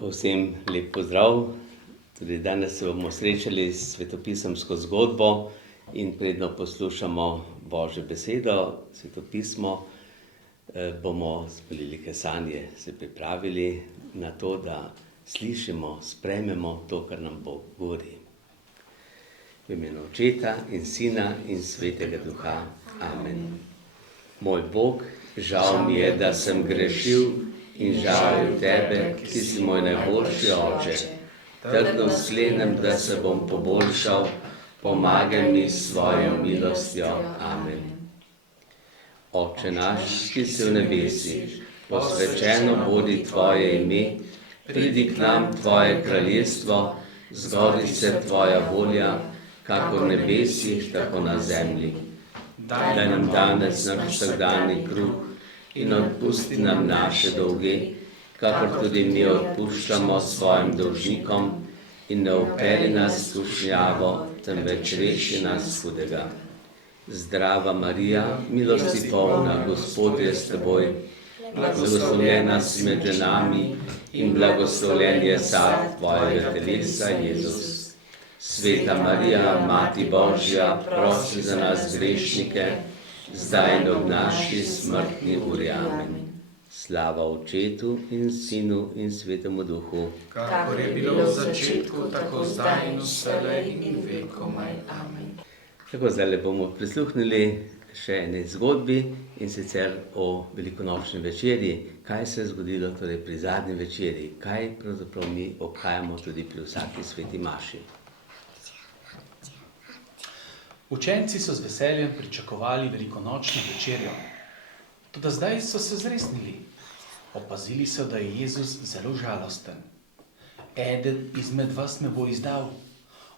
Vsem lep pozdrav. Tudi danes se bomo srečali s svetopisemsko zgodbo in predno poslušamo Božjo besedo, svetopismo, bomo z velike sanje se pripravili na to, da slišimo, sprejmemo to, kar nam Bog govori. V imenu Očeta in Sina in Svetega Duha. Amen. Moj Bog, žal mi je, da sem grešil in žalim tebe, ki si moj najboljši oče. Trdno sklenem, da se bom poboljšal, pomagaj mi s svojo milostjo. Amen. Oče naš, ki si v nebesih, posvečeno bodi tvoje ime, pridi k nam tvoje kraljestvo, zgodi se tvoja volja, kakor v nebesih, tako na zemlji. Daj nam danes naš vsakdanji kruh in odpusti nam naše dolge, kakor tudi mi odpuščamo svojim dolžnikom, in ne vpeli nas v skušnjavo, temveč reši nas hudega. Zdrava Marija, milosti polna, Gospod je s teboj, blagoslovljena si med ženami in blagoslovljen je sad tvojega telesa, Jezus. Sveta Marija, Mati Božja, prosi za nas grešnike, zdaj in ob naši smrtni uri. Amen. Slava Očetu in Sinu in Svetemu Duhu. Kakor je bilo v začetku, tako zdaj in vselej in vekomaj. Amen. Tako, zdaj bomo prisluhnili še eni zgodbi, in sicer o velikonočni večerji. Kaj se je zgodilo torej pri zadnji večerji? Kaj pravzaprav mi obhajamo tudi pri vsaki sveti maši? Učenci so z veseljem pričakovali velikonočno večerjo, toda zdaj so se zresnili. Opazili so, da je Jezus zelo žalosten. Eden izmed vas me bo izdal,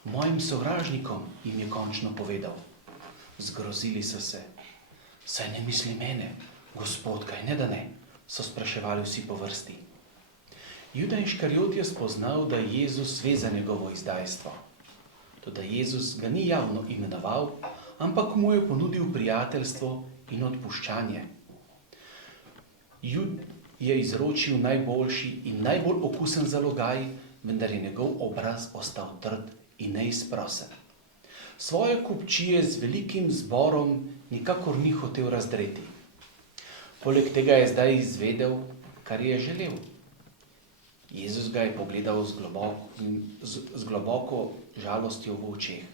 mojim sovražnikom, jim je končno povedal. Zgrozili so se. Saj ne misli mene, Gospod, kaj ne da ne, so spraševali vsi po vrsti. Juda Iškariot je spoznal, da Jezus ve za njegovo izdajstvo. Toda Jezus ga ni javno imenoval, ampak mu je ponudil prijateljstvo in odpuščanje. Jud je izročil najboljši in najbolj okusen zalogaj, vendar je njegov obraz ostal trd in neizprosen. Svoje kupčije z velikim zborom nikakor ni hotel razdreti. Poleg tega je zdaj izvedel, kar je želel. Jezus ga je pogledal z globoko žalostjo v očeh.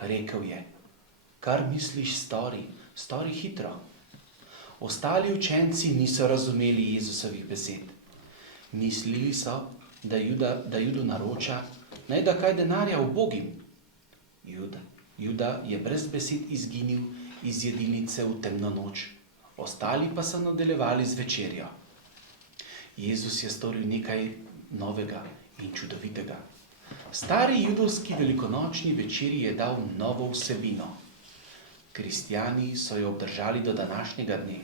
Rekel je, kar misliš, stori hitro. Ostali učenci niso razumeli Jezusovih besed. Mislili so, da Judu naroča, naj da kaj denarja ubogim. Juda je brez besed izginil iz jedilnice v temno noč. Ostali pa so nadaljevali z večerjo. Jezus je storil nekaj novega in čudovitega. Stari judovski velikonočni večerji je dal novo vsebino. Kristjani so jo obdržali do današnjega dne.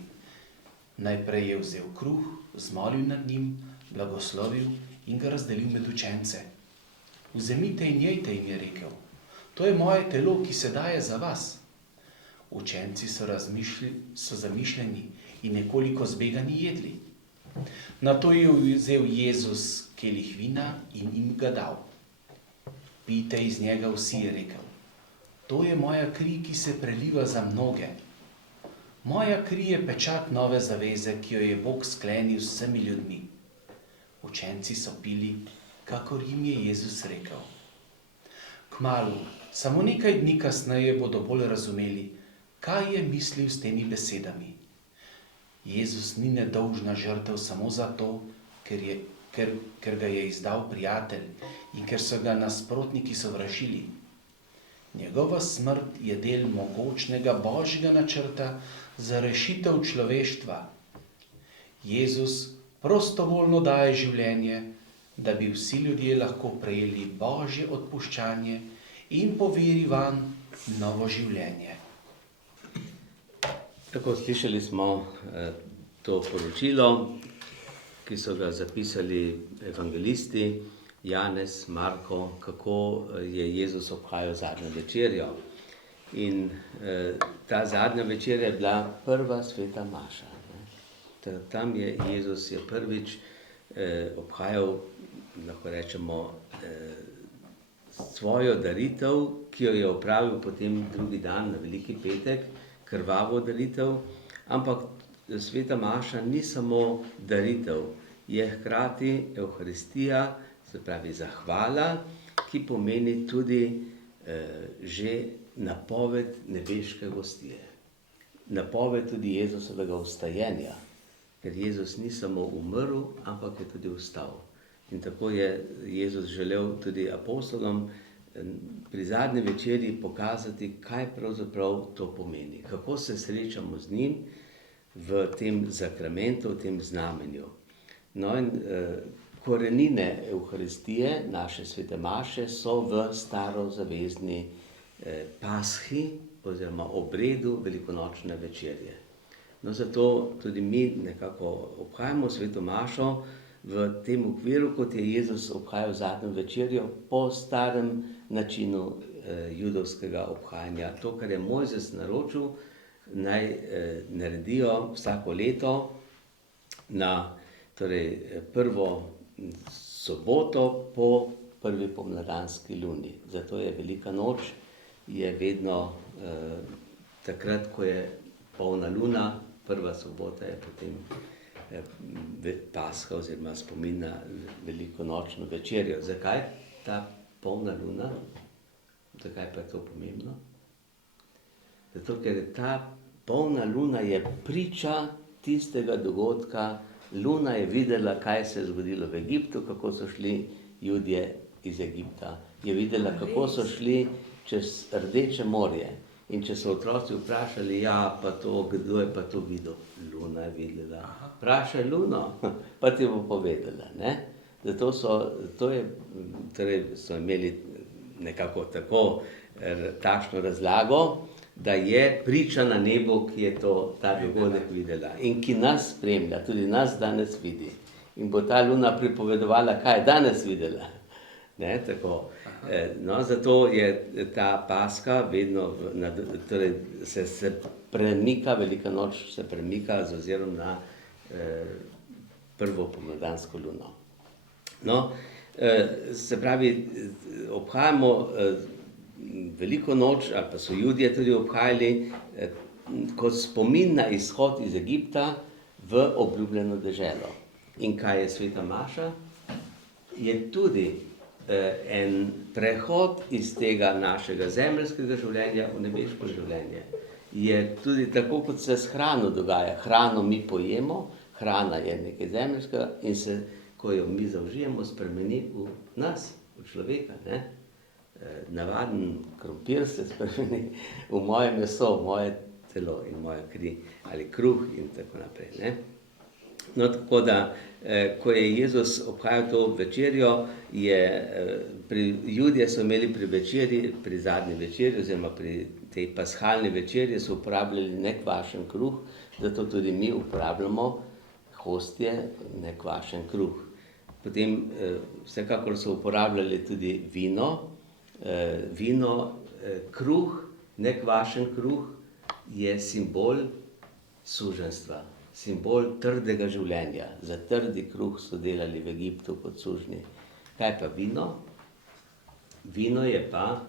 Najprej je vzel kruh, zmolil nad njim, blagoslovil in ga razdelil med učence. Vzemite in jejte, jim je rekel. To je moje telo, ki se daje za vas. Učenci so zamišljeni in nekoliko zbegani jedli. Nato je vzel Jezus kelih vina in jim ga dal. Pijte iz njega vsi, je rekel. To je moja kri, ki se preliva za mnoge. Moja kri je pečat nove zaveze, ki jo je Bog sklenil s vsemi ljudmi. Učenci so pili, kakor jim je Jezus rekel. Kmalu, samo nekaj dni kasneje bodo bolj razumeli, kaj je mislil s temi besedami. Jezus ni nedolžna žrtev samo zato, ker ga je izdal prijatelj in ker so ga nasprotniki sovražili. Njegova smrt je del mogočnega Božjega načrta za rešitev človeštva. Jezus prostovoljno daje življenje, da bi vsi ljudje lahko prejeli Božje odpuščanje in po veri vanj novo življenje. Tako, slišali smo to poročilo, ki so ga zapisali evangelisti, Janez, Marko, kako je Jezus obhajal zadnjo večerjo. In ta zadnja večerja je bila prva sveta maša. Tam je Jezus prvič obhajal lahko rečemo, svojo daritev, ki jo je opravil potem drugi dan na Veliki petek, krvavo daritev, ampak sveta maša ni samo daritev, je hkrati Evharistija, se pravi zahvala, ki pomeni tudi že napoved nebeške gostije. Napoved tudi Jezusovega vstajenja, ker Jezus ni samo umrl, ampak je tudi vstal. In tako je Jezus želel tudi apostolom pri zadnji večerji pokazati, kaj pravzaprav to pomeni, kako se srečamo z njim v tem zakramentu, v tem znamenju. No in korenine Evharistije, naše svete maše, so v starozavezni pashi oziroma obredu velikonočne večerje. No, zato tudi mi nekako obhajamo sveto mašo v tem okviru, kot je Jezus obhajal zadnjo večerjo po starem načinu judovskega obhajanja. To, kar je Mojzes naročil, naj naredijo vsako leto na prvo soboto po prvi pomladanski luni. Zato je Velika noč, je vedno takrat, ko je polna luna, prva sobota je potem Pasha oziroma spomin na velikonočno večerjo. Zakaj ta polna luna? Zakaj pa je to pomembno? Zato, ker ta polna luna je priča tistega dogodka. Luna je videla, kaj se je zgodilo v Egiptu, kako so šli Judje iz Egipta. Je videla, kako so šli čez Rdeče morje. In če so otroci vprašali, ja, pa to, kdo je pa to videl? Luna je videla. Vprašaj Luno, pa ti bo povedala. Ne? Zato so imeli nekako tako takšno razlago, da je priča na nebu, ki je ta dogodek videla in ki nas spremlja, tudi nas danes vidi. In bo ta luna pripovedovala, kaj je danes videla. Ne, tako. No, zato je ta Pasha vedno, se premika, Velika noč se premika z ozirom na prvo pomladansko luno. No, se pravi, obhajamo Veliko noč, ali pa so Judje tudi obhajali, kot spomin na izhod iz Egipta v obljubljeno deželo. In kaj je sveta maša? Je tudi en prehod iz tega našega zemeljskega življenja v nebeško življenje. Je tudi tako, kot se s hrano dogaja. Hrano mi pojemo, hrana je nekaj zemeljskega in se, ko jo mi zaužijemo, spremeni v nas, v človeka. Ne? Navaden krompir se spremeni v moje meso, v moje telo in moja kri ali kruh in tako naprej. Ne? No, tako da, ko je Jezus obhajal to večerjo, Judje so imeli pri večerji, pri zadnji večerji, oziroma pri tej pashalni večerji so uporabljali nekvašen kruh, zato tudi mi uporabljamo hostje, nekvašen kruh. Potem vsekakor so uporabljali tudi vino, kruh, nekvašen kruh je simbol suženjstva. Simbol trdega življenja. Za trdi kruh so delali v Egiptu kot sužnji. Kaj pa vino? Vino je pa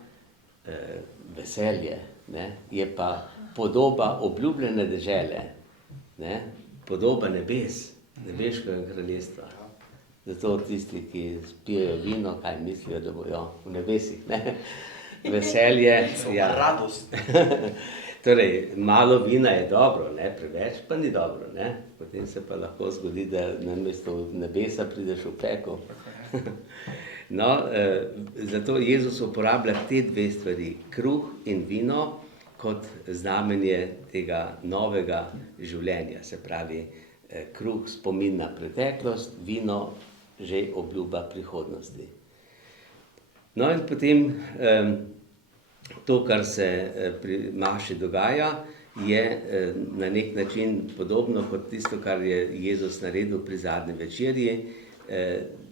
veselje, ne? Je pa podoba obljubljene dežele, ne? Podoba nebes, nebeškega kraljestva. Zato tisti, ki spijejo vino, kaj mislijo, da bojo v nebesih, ne? Veselje, ja. Radost. Torej, malo vina je dobro, ne? Preveč pa ni dobro, ne? Potem se pa lahko zgodi, da namesto nebesa prideš v pekel. No, zato Jezus uporablja te dve stvari, kruh in vino, kot znamenje tega novega življenja. Se pravi, kruh spomin na preteklost, vino že obljuba prihodnosti. No in potem to, kar se pri maši dogaja, je na nek način podobno kot tisto, kar je Jezus naredil pri zadnji večerji.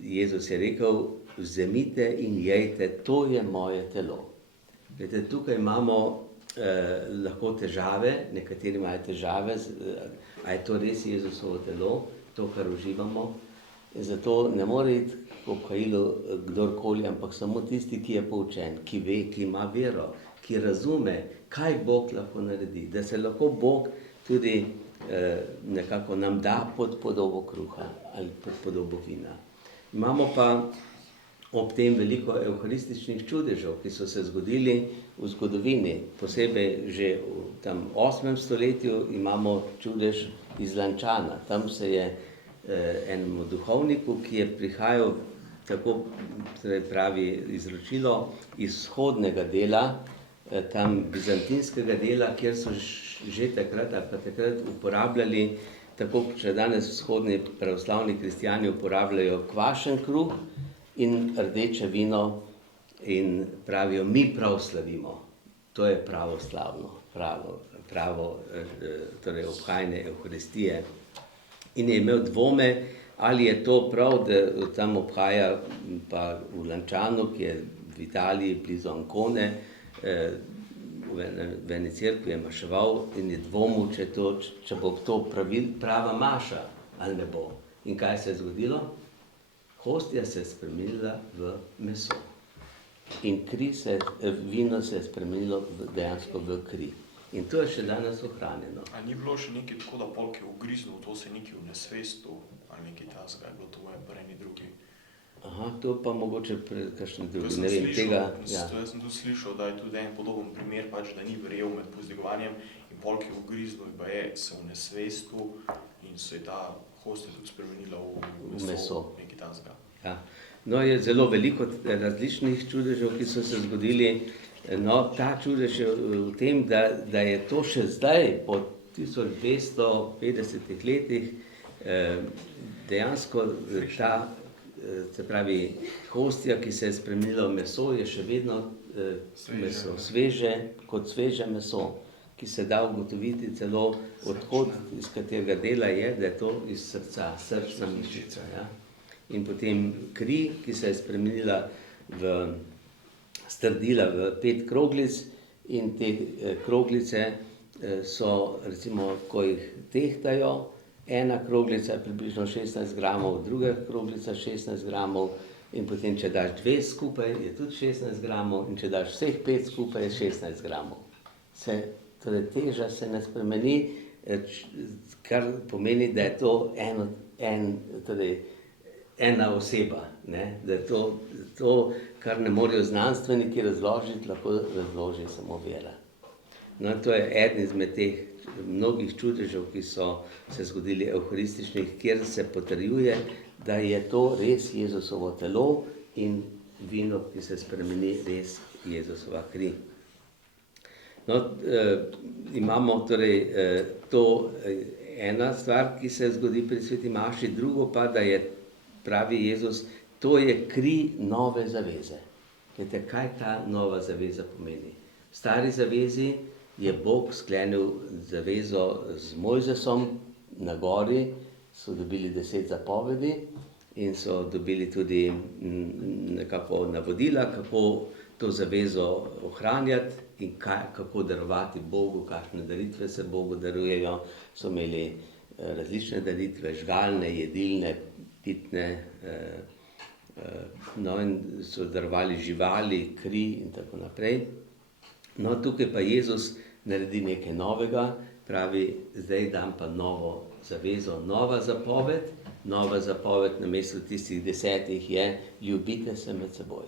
Jezus je rekel, vzemite in jejte, to je moje telo. Glede, tukaj imamo lahko težave, nekateri imajo težave, a je to res Jezusovo telo, to, kar uživamo. In zato ne more iti po kailu kdorkoli, ampak samo tisti, ki je poučen, ki ve, ki ima vero, ki razume, kaj Bog lahko naredi, da se lahko Bog tudi nekako nam da pod podobo kruha ali pod podobo vina. Imamo pa ob tem veliko evharističnih čudežev, ki so se zgodili v zgodovini. Posebej že v tam 8. stoletju imamo čudež iz Lančana. Tam se je enemu duhovniku, ki je prihajal tako pravi izročilo iz vzhodnega dela, tam bizantinskega dela, kjer so že takrat ali pa takrat uporabljali, tako če danes vzhodni pravoslavni kristjani uporabljajo kvašen kruh in rdeče vino in pravijo, mi prav slavimo. To je pravoslavno, pravo torej obhajanje Evharistije. In je imel dvome, ali je to prav, da tam obhaja pa v Lančanu, ki je v Italiji, blizu Ancone, v eni cerkvi je maševal in je dvomil, če bo to prava maša ali ne bo. In kaj se je zgodilo? Hostija se je spremenila v meso. In vino se je spremenilo dejansko v kri. In to je še danes ohranjeno. A ni bilo še nekaj tako, da polk je ugriznil, to se nekaj v nesvestu, ali nekaj tasga, je bilo to pri eni drugi? Aha, to pa mogoče pred kakšni drugi, To ne vem, tega. Ja. Jaz sem tu slišal, da je tudi en podoben primer, pač, da ni verjel med pozdigovanjem in polk je ugriznil in pa je se v nesvestu in se je ta hostja tudi spremenila v meso, nekaj tasga. Ja. No, je zelo veliko različnih čudežev, ki so se zgodili. No, ta čudež je v tem, da je to še zdaj, po 1250 letih, dejansko ta, se pravi, hostja, ki se je spremenila v meso, je še vedno meso, sveže, kot sveže meso, ki se da ugotoviti celo odhod, iz katerega dela je, da je to iz srca, srčna mišica. Ja? In potem kri, ki se je spremenila strdila v 5 kroglic in te kroglice so, recimo, ko jih tehtajo, ena kroglica je približno 16 gramov, druga kroglica 16 gramov in potem, če daš 2 skupaj, je tudi 16 gramov in če daš vseh 5 skupaj, je 16 gramov. Torej, teža se ne spremeni, kar pomeni, da je to ena oseba, ne? Da je to, kar ne morejo znanstveniki razložiti, lahko razloži samo vera. No, to je eden izmed teh mnogih čudežev, ki so se zgodili evharističnih, kjer se potrjuje, da je to res Jezusovo telo in vino, ki se spremeni, res Jezusova kri. No, imamo torej to ena stvar, ki se zgodi pri sveti maši, drugo pa, da je, pravi Jezus, to je kri nove zaveze. Veste, kaj ta nova zaveza pomeni? V stari zavezi je Bog sklenil zavezo z Mojzesom na gori, so dobili 10 zapovedi in so dobili tudi nekako navodila, kako to zavezo ohranjati in kako darovati Bogu, kakšne daritve se Bogu darujejo. So imeli različne daritve, žgalne, jedilne, pitne, no in so darovali živali, kri in tako naprej. No, tukaj pa Jezus naredi nekaj novega, pravi, zdaj dam pa novo zavezo, nova zapoved namesto tistih 10 je, ljubite se med seboj.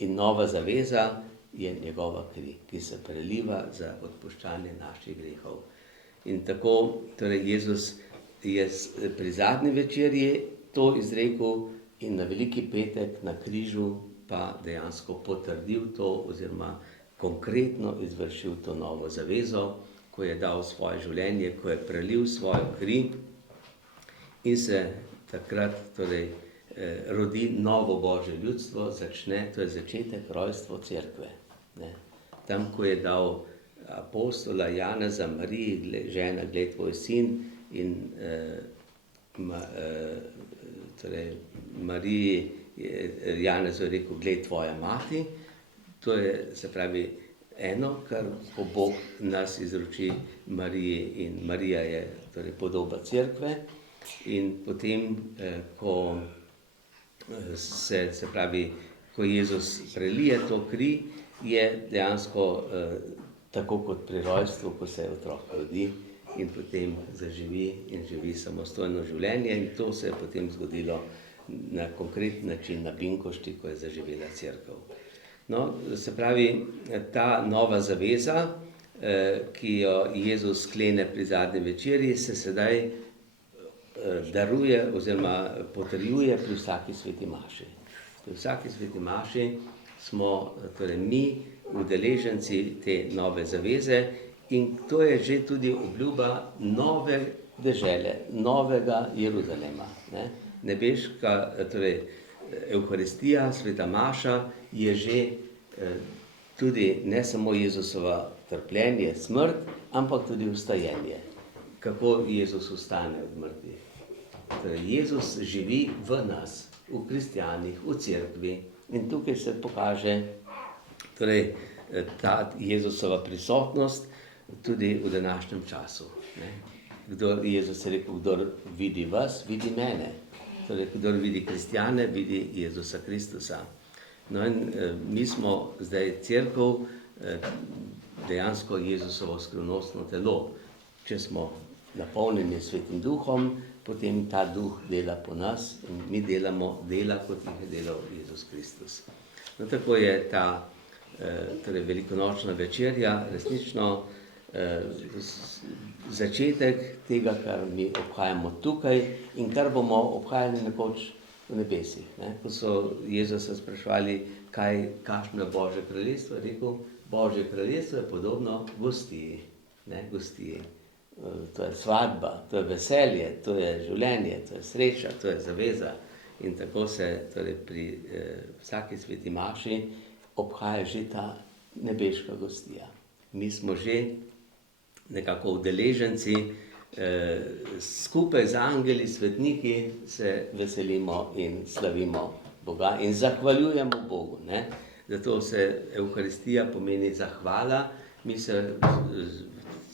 In nova zaveza je njegova kri, ki se preliva za odpuščanje naših grehov. In tako, torej Jezus je pri zadnji večerji to izrekel in na veliki petek na križu pa dejansko potrdil to oziroma konkretno izvršil to novo zavezo, ko je dal svoje življenje, ko je prelil svojo kri in se takrat torej rodi novo Božje ljudstvo, to je začetek rojstva cerkve. Ne? Tam, ko je dal apostola Janeza Mariji, žena, gled tvoj sin, in torej Mariji Janezu je rekel, gled tvoja mati. To je, se pravi, eno, kar ko Bog nas izroči Mariji in Marija je torej podoba cerkve. In potem, ko ko Jezus prelije to kri, je dejansko tako kot pri rojstvu, ko se otrok rodi in potem zaživi in živi samostojno življenje, in to se je potem zgodilo na konkreten način na Binkošti, ko je zaživela cerkev. No, se pravi, ta nova zaveza, ki jo Jezus sklene pri zadnji večerji, se sedaj daruje oziroma potrjuje pri vsaki sveti maši. Pri vsaki sveti maši smo torej mi udeleženci te nove zaveze, in to je že tudi obljuba nove dežele, novega Jeruzalema. Nebeška, torej Evharistija, sveta maša je že tudi ne samo Jezusova trpljenje, smrt, ampak tudi vstajenje. Kako Jezus vstane od mrtvih? Torej, Jezus živi v nas, v kristjanih, v cerkvi, in tukaj se pokaže torej, ta Jezusova prisotnost tudi v današnjem času. Jezus je rekel, kdor vidi vas, vidi mene. Torej, kdor vidi kristjane, vidi Jezusa Kristusa. No in mi smo zdaj cerkev, dejansko Jezusovo skrivnostno telo. Če smo napolnjeni Svetim Duhom, potem ta Duh dela po nas in mi delamo dela, kot jih je delal Jezus Kristus. No, tako je ta torej velikonočna večerja resnično začetek tega, kar mi obhajamo tukaj in kar bomo obhajali nekoč v nebesih. Ko so Jezusa spraševali, kakšno je Božje kraljestvo, je rekel, Božje kraljestvo je podobno gostiji. Gostiji. To je svadba, to je veselje, to je življenje, to je sreča, to je zaveza. In tako se torej pri vsaki sveti maši obhaja že ta nebeška gostija. Mi smo že nekako udeleženci, skupaj z angeli, svetniki se veselimo in slavimo Boga in zahvaljujemo Bogu. Zato se Evharistija pomeni zahvala. Mi se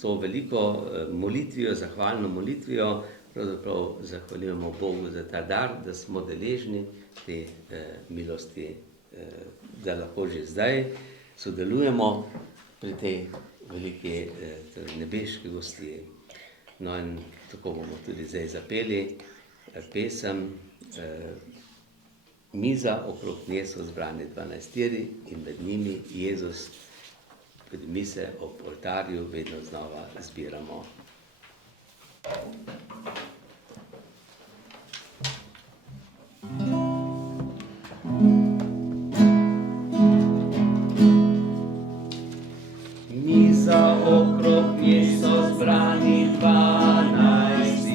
to veliko molitvijo, zahvalno molitvijo, pravzaprav zahvaljujemo Bogu za ta dar, da smo deležni te milosti, da lahko že zdaj sodelujemo pri tej veliki nebeški gostiji. No in tako bomo tudi zdaj zapeli pesem Miza, okrog nje so zbrani 12 in med njimi Jezus. Tudi mi se ob oltarju vedno znova zbiramo. Miza, okrog nje so zbrani 12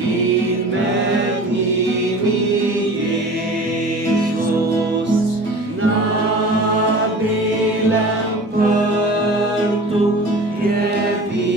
in med njimi Jezus na belem vrtu je bil.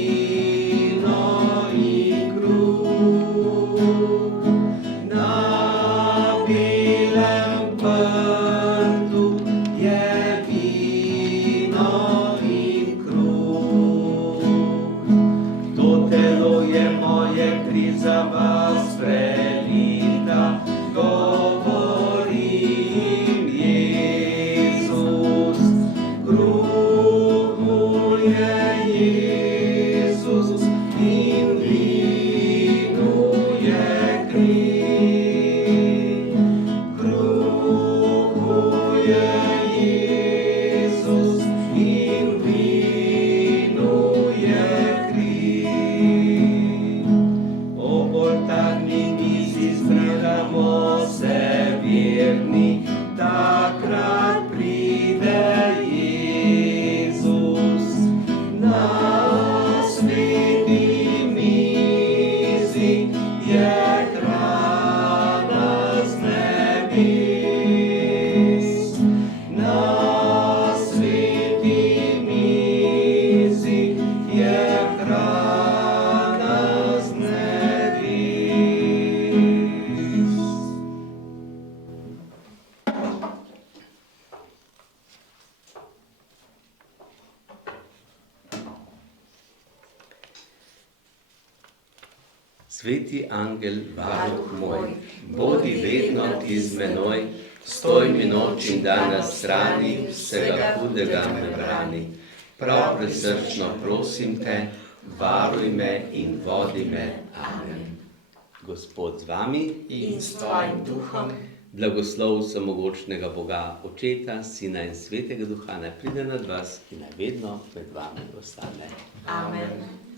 Sveti angel, varuh moj, bodi vedno ti z menoj, stoj mi noč in dan na strani, vsega hudega me brani. Prav presrčno prosim te, varuj me in vodi me. Amen. Gospod z vami In s tvojim duhom. Blagoslov vsemogočnega Boga, Očeta, Sina in Svetega Duha, naj pride nad vas in naj vedno med vami ostane. Amen.